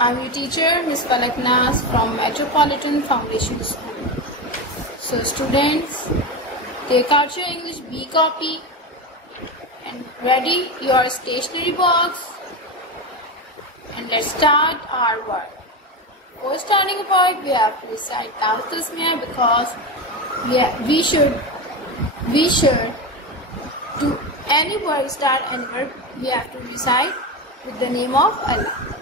I'm your teacher, Ms. Palak Nas from Metropolitan Foundation School. So students, take out your English B copy and ready your stationery box and let's start our work. For starting a point, we have to recite Tasmiyah because we should do any word, start any word, we have to recite with the name of Allah.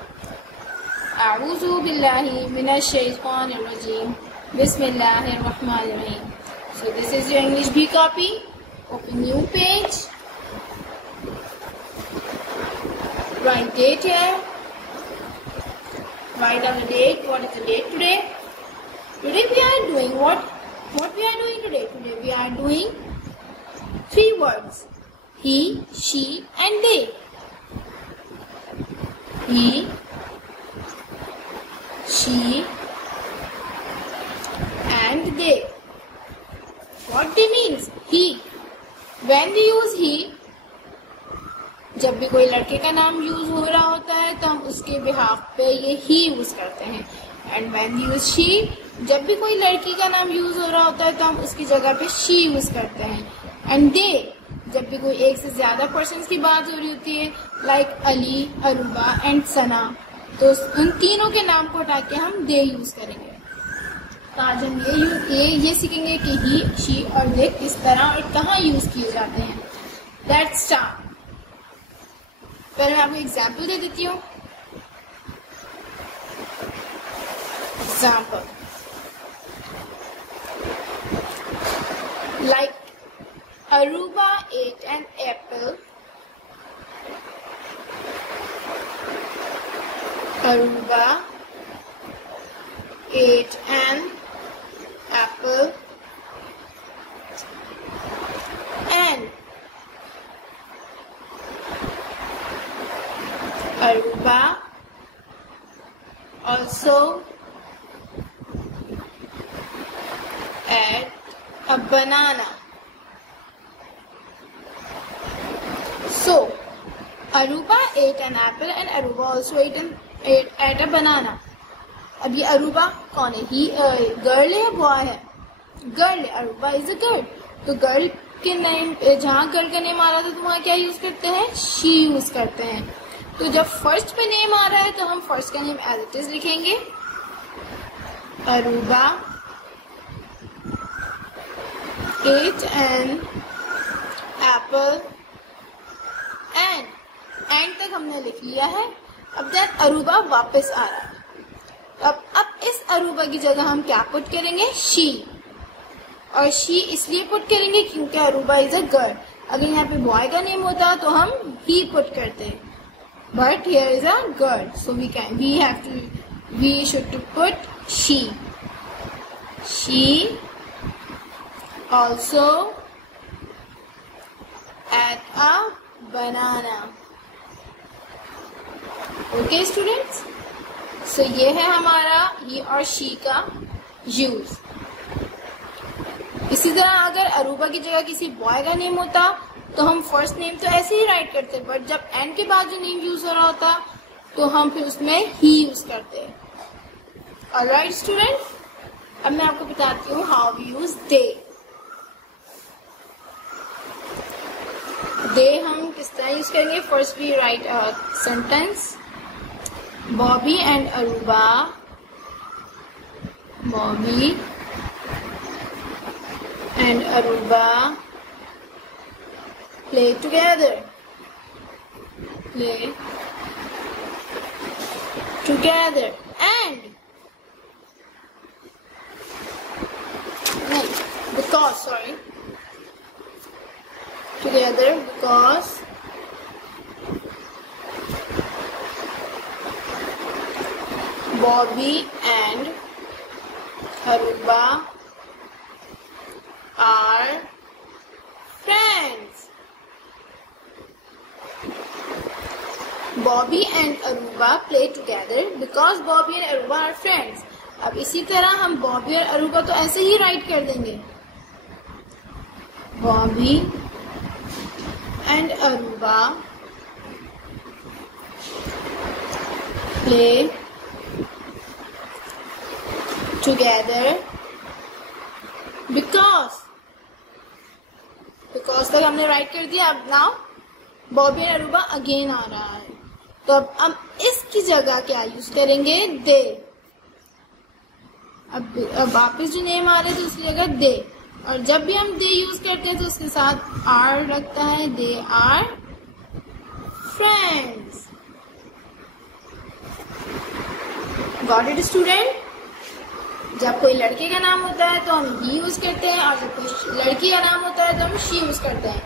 A'udhu billahi minash shaitanir rajim. Bismillahir rahmanir rahim. So this is your English B copy. Open new page. Write date here. Write down the date. What is the date today? Today we are doing what we are doing today? Today we are doing 3 words. He, she and they. He, she and they. What they means? He. When we use he, जब भी कोई लड़के का नाम यूज हो रहा होता है तो हम उसके बिहाफ पे ये ही यूज करते हैं. And when we use she, जब भी कोई लड़की का नाम यूज हो रहा होता है तो हम उसकी जगह पे शी यूज करते हैं. एंड दे, जब भी कोई एक से ज्यादा पर्सन की बात हो रही होती है लाइक अली, अरूबा एंड सना, तो उन तीनों के नाम को हटा के हम दे यूज करेंगे. तो आज हम ये सीखेंगे कि ही, शी और दे किस तरह और कहाँ यूज किए जाते हैं. Let's start. पहले मैं आपको एग्जाम्पल दे देती हूँ. Example like Aruba ate an apple. Aruba ate an apple and Aruba also ate a banana. So, Aruba ate an apple and Aruba also ate a banana. अब ये अरूबा कौन है? ही गर्ल है या बॉय है? गर्ल है. Aruba is a girl. तो गर्ल के नेम, जहाँ गर्ल का नेम आ रहा था तो वहाँ क्या यूज करते हैं? शी यूज करते हैं. तो जब फर्स्ट पे नेम आ रहा है तो हम फर्स्ट का नेम एज इट इज लिखेंगे. Aruba ate an apple and तक हमने लिख लिया है. अब देन अरूबा वापस आ रहा है. अब इस अरूबा की जगह हम क्या पुट करेंगे? शी. और शी इसलिए पुट करेंगे क्योंकि अरूबा इज अ गर्ल. अगर यहाँ पे बॉय का नेम होता तो हम ही पुट करते, but here is a girl, so we should to put she. She also ate a banana. Okay students, so ये है हमारा ही और शी का यूज. इसी तरह अगर अरूबा की जगह किसी बॉय का नेम होता तो हम फर्स्ट नेम तो ऐसे ही राइट करते, बट जब एंड के बाद जो नेम यूज हो रहा होता तो हम फिर उसमें ही यूज करते. ऑलराइट स्टूडेंट, अब मैं आपको बताती हूँ how we use they. They हम किस तरह यूज करेंगे? First we write a sentence. Bobby and Arooba. Bobby and Aruba play together. Play together and together because Bobby and Aruba are friends. Bobby and Aruba play together because Bobby and Aruba are friends. अब इसी तरह हम बॉबी और अरूबा तो ऐसे ही write कर देंगे. Bobby and Aruba play together because तक हमने राइट कर दिया. अब now Bobby and Aruba again आ रहा है, तो अब हम इसकी जगह क्या यूज करेंगे? दे. अब वापिस जो नेम आ रहे थे उसकी जगह दे, और जब भी हम दे यूज करते हैं तो उसके साथ आर लगता है. They are friends. Got it student? जब कोई लड़के का नाम होता है तो हम ही यूज करते हैं, और जब कोई लड़की का नाम होता है तो हम शी यूज करते हैं.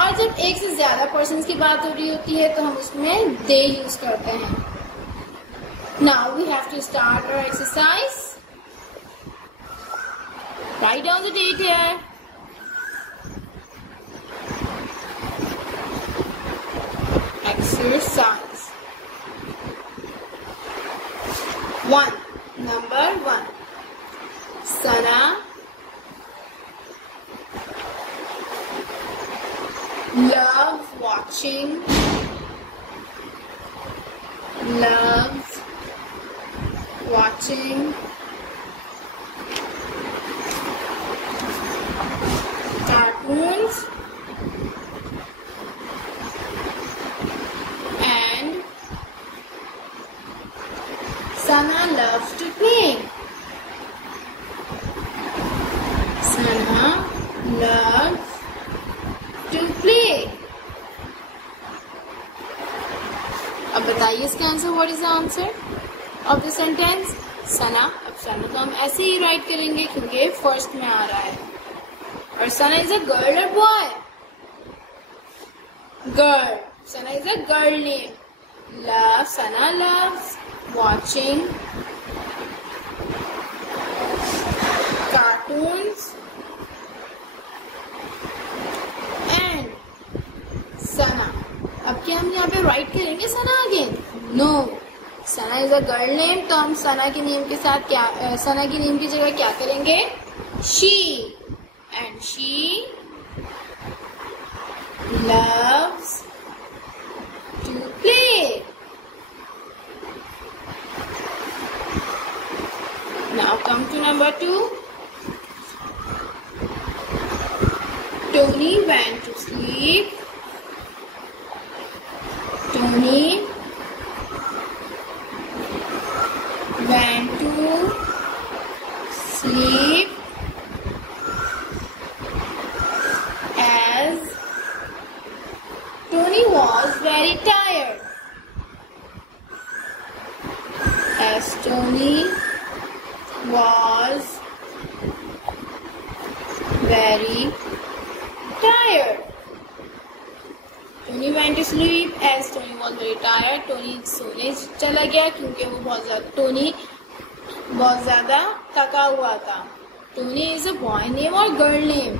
और जब एक से ज्यादा पर्सन की बात हो रही होती है तो हम उसमें दे यूज करते हैं. Now we have to start our exercise. Write down the date here. Exercise 1. Number 1. Sana loves watching cartoons and Sana loves to play. Sana loves to play. अब बताइए इसका answer. What is the answer of the sentence? Sana. अब सना तो हम ऐसे ही राइट करेंगे क्योंकि फर्स्ट में आ रहा है. और सना इज अ गर्ल और boy? Girl. Sana is a girl name. Love. Sana loves watching cartoons and Sana. अब क्या हम यहाँ पे राइट करेंगे Sana again? No. Sana is a girl name, तो हम सना के नेम के साथ क्या, सना की नेम की जगह क्या करेंगे? She. And she loves to play. Now come to number 2. Tony went to sleep. Tony went to sleep as Tony was very tired. As Tony was very tired. Tony went to sleep as Tony was very tired. Tony सोने चला गया क्योंकि वो Tony बहुत ज़्यादा थका हुआ था. Tony is a boy name or girl name?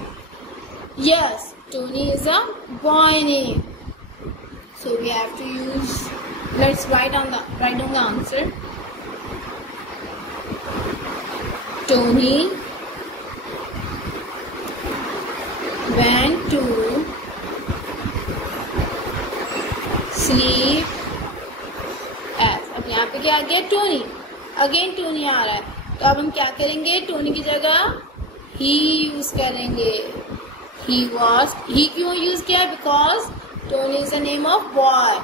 Yes, Tony is a boy name. So we have to use. Let's write down the answer. Tony went to sleep as. अब यहाँ पे क्या आ गया? Tony. अगेन Tony आ रहा है, तो अब हम क्या करेंगे? Tony की जगह he यूज करेंगे. He क्यों यूज किया? Because Tony is the name of boy.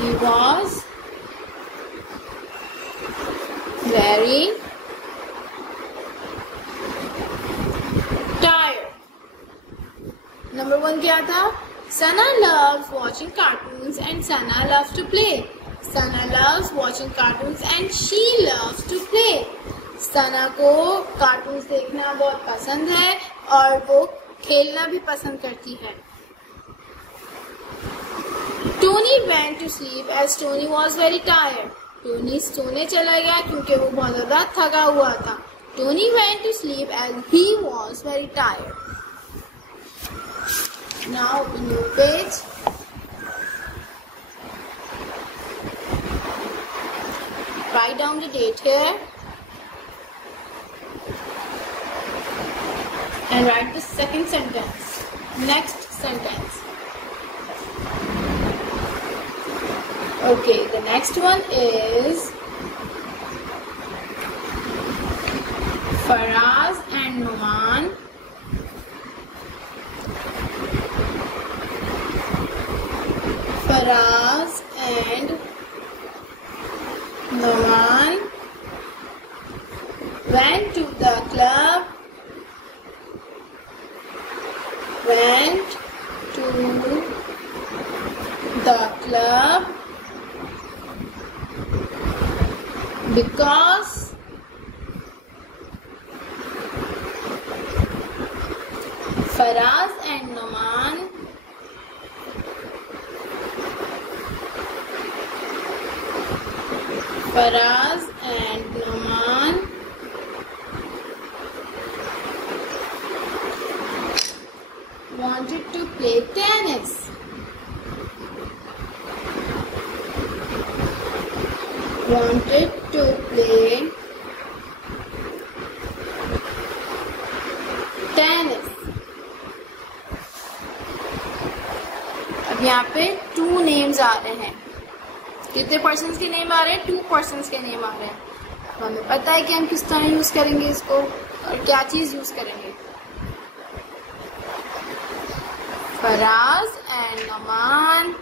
He was very tired. Number 1 क्या था? Sana loves watching cartoons and Sana loves to play. Sana loves watching cartoons and she loves to play. Sana को कार्टून्स देखना बहुत पसंद है और वो खेलना भी पसंद करती है. Tony went to sleep as Tony was very tired. Tony सोने चला गया क्योंकि वो बहुत ज़्यादा थका हुआ था. Tony went to sleep as he was very tired. Now open your page. Write down the date here. And write the second sentence. Next sentence. Okay, the next one is Faraz and Numan went to the club. Because Faraz and Numan wanted to play tennis. अब यहाँ पे 2 नेम्स आ रहे हैं. कितने पर्सन्स के नेम आ रहे हैं? 2 पर्सन्स के नेम आ रहे हैं. तो हमें पता है कि हम किस तरह यूज करेंगे इसको और क्या चीज यूज करेंगे. Faraz and Naman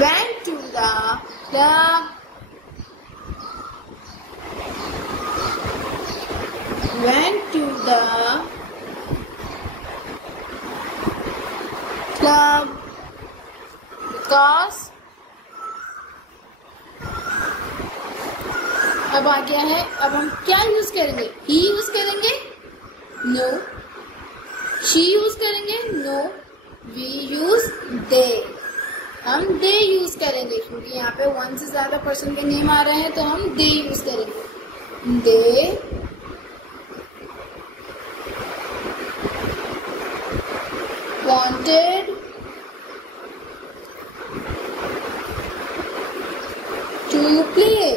went to the club. Because अब आ गया है. अब हम क्या यूज करेंगे? he यूज करेंगे? no. she यूज करेंगे? no. we use they. हम they यूज करेंगे क्योंकि यहाँ पे 1 से ज्यादा पर्सन के नेम आ रहे हैं तो हम they यूज करेंगे. they wanted to play.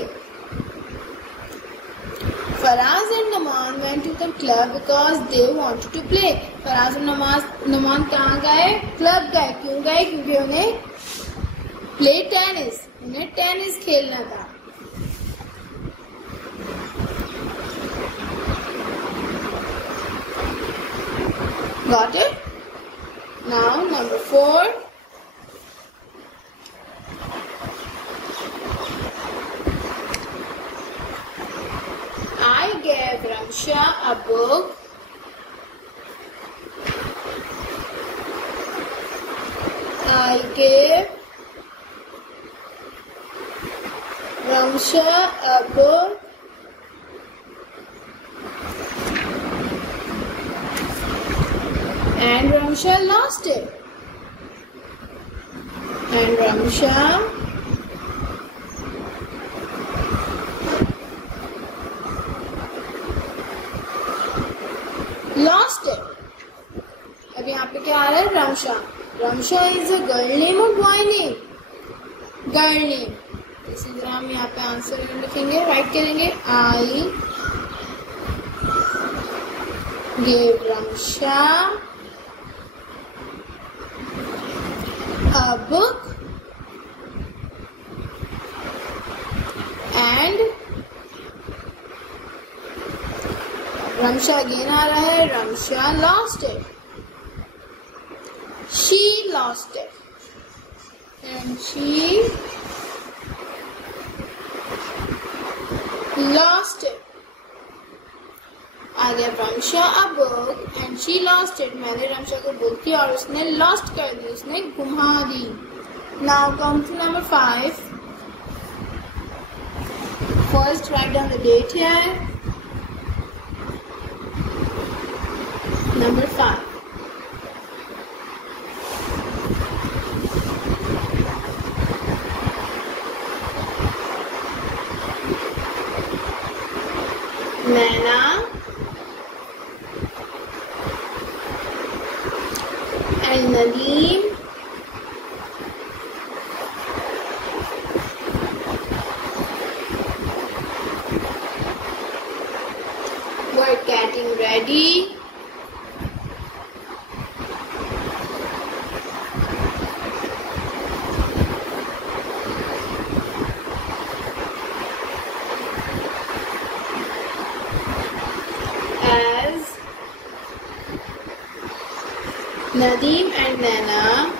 Faraz and Numan went to the club because they wanted to play. Faraz और Numan कहाँ गए? क्लब गए. क्यों गए? क्योंकि उन्हें प्ले टेनिस, उन्हें टेनिस खेलना था. Got it? Now number 4. I gave Ramsha a book. And Ramsha lost it. अब यहाँ पे क्या आ रहा है? Ramsha. Ramsha is a girl name or boy name? Girl name. इसी तरह हम यहाँ पे आंसर लिखेंगे, राइट करेंगे. I gave Ramsha a book and Ramsha again आ रहा है. Ramsha lost it. She lost it. And she lost it. I gave Ramsha a book and she lost it. मैंने Ramsha को बुक दी और उसने lost कर दी, उसने गुमा दी. Now come to number 5. First write down the date here. Number 5. Naina and Nadeem were getting ready and Nana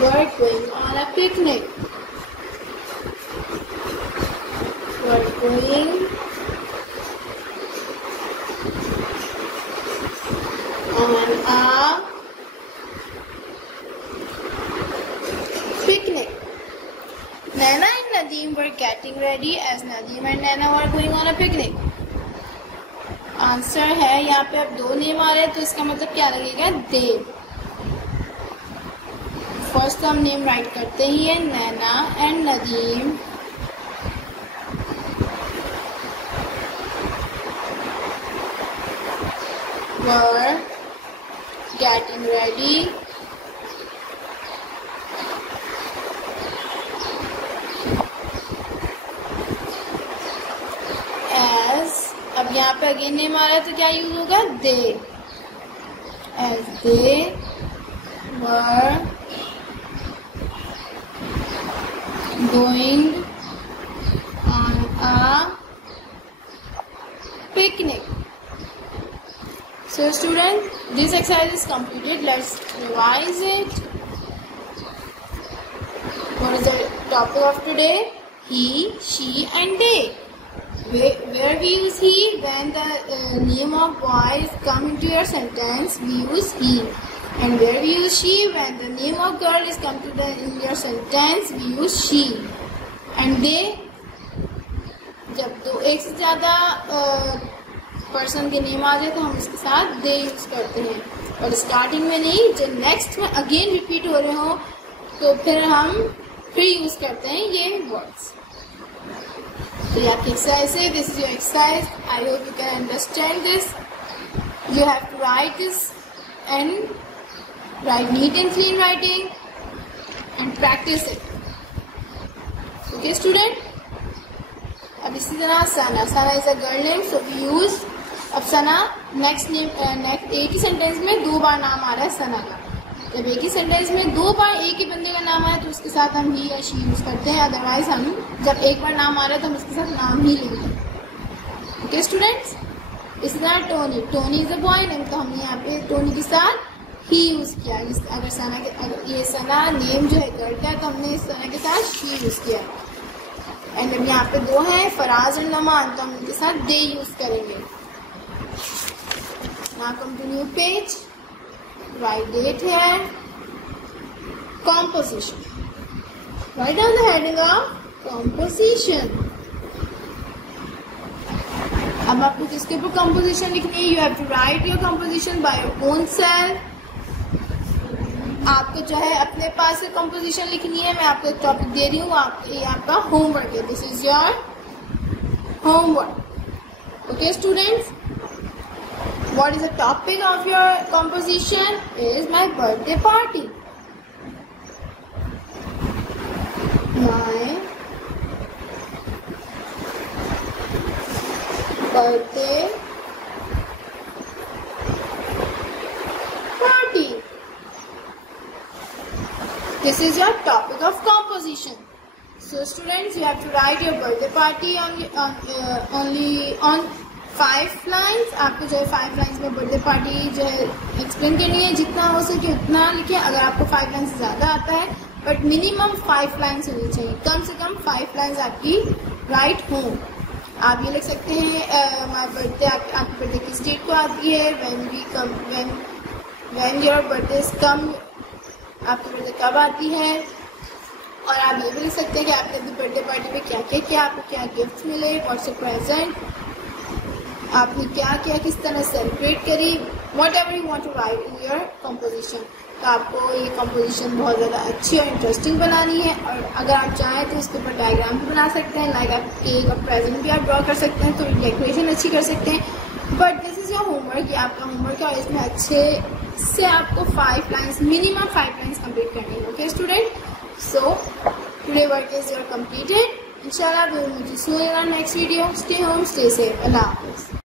were going on a picnic. Were going on a picnic. Nana and Nadeem were getting ready as Nadeem and Nana were going on a picnic. Answer है यहाँ पे अब दो नेम आ रहे हैं तो इसका मतलब क्या लगेगा? दे। फर्स्ट हम नेम राइट करते ही है, Naina and Nadeem were getting ready as, अब यहाँ पे अगेन नेम आ रहा है तो क्या यूज होगा? दे। as they were going on a picnic. So student, this exercise is completed. Let's revise it. What is the topic of today? He, she and they. Where we use he? When the name of boys come into your sentence, we use he. And where we use she? When the name of girl is come to in your sentence, we use she. And they, जब दो एक से ज़्यादा पर्सन के नेम आ जाए तो हम इसके साथ दे यूज करते हैं, और स्टार्टिंग में नहीं, जब नेक्स्ट में अगेन रिपीट हो रहे हो तो फिर हम फिर यूज करते हैं ये वर्ड्स। तो ये आपकी एक्सरसाइज है, this is your exercise. I hope you can understand this. You have to write this and write neat and clean writing and practice it. Okay student? अब इसी तरह सना, सना is a girl name, so we use, अब सना next name next एक ही सेंटेंस में दो बार नाम आ रहा है सना का। जब एक ही सेंटेंस में दो बार एक ही बंदे का नाम आया तो उसके साथ हम ही या शी यूज करते हैं, अदरवाइज हम जब एक बार नाम आ रहा है तो हम उसके साथ नाम ही लेंगे। Okay students? इसी तरह Tony, Tony is a boy name, तो हमने यहाँ पे टोनी के साथ ही यूज किया। अगर सना के, अगर ये सना नेम जो है गर्ल का है तो हमने इस सना के साथ शी यूज किया। एंड जब यहाँ पे दो हैं फराज और नमान तो हम उनके साथ दे यूज करेंगे। Now come to new page, write date है, composition, write down the heading of composition. अब आपको किसके ऊपर कॉम्पोजिशन लिखनी है? You have to write your composition by your own self. आपको जो है अपने पास से कंपोजिशन लिखनी है। मैं आपको एक टॉपिक दे रही हूँ, ये आपका होमवर्क है। This is your homework. Okay students, what is the topic of your composition? Is my birthday party. My birthday party. This is your topic of composition. So students, you have to write your birthday party only on 5 lines. आपको जो है 5 lines में birthday party जो है एक्सप्लेन करनी है। जितना हो सके उतना लिखें। अगर आपको 5 lines से ज़्यादा आता है, बट मिनिमम 5 lines होनी चाहिए। कम से कम 5 lines आपकी राइट हों। आप ये लिख सकते हैं बर्थडे, आपकी बर्थडे किस डेट को आती है, व्हेन योर बर्थडे कम, आपकी बर्थडे कब आती है। और आप ये भी लिख सकते हैं कि आपने अपनी बर्थडे पार्टी में क्या क्या किया, आपको क्या गिफ्ट मिले, व्हाट्स अ प्रेजेंट, आपने क्या किया, किस तरह सेलिब्रेट करी, whatever you want to write in your composition. तो आपको ये कॉम्पोजिशन बहुत ज़्यादा अच्छी और इंटरेस्टिंग बनानी है। और अगर आप चाहें तो इसके ऊपर डायग्राम भी बना सकते हैं, लाइक आप केक और प्रेजेंट भी आप ड्रॉ कर सकते हैं, तो डेकोरेशन अच्छी कर सकते हैं। But this is your homework, ये आपका होमवर्क है और इसमें अच्छे से आपको 5 लाइन्स, मिनिमम 5 लाइन्स कंप्लीट करनी है। Okay student, so today work is your completed. इंशाल्लाह we will meet you soon in our next video. Stay home, stay safe. Allah हाफिज़।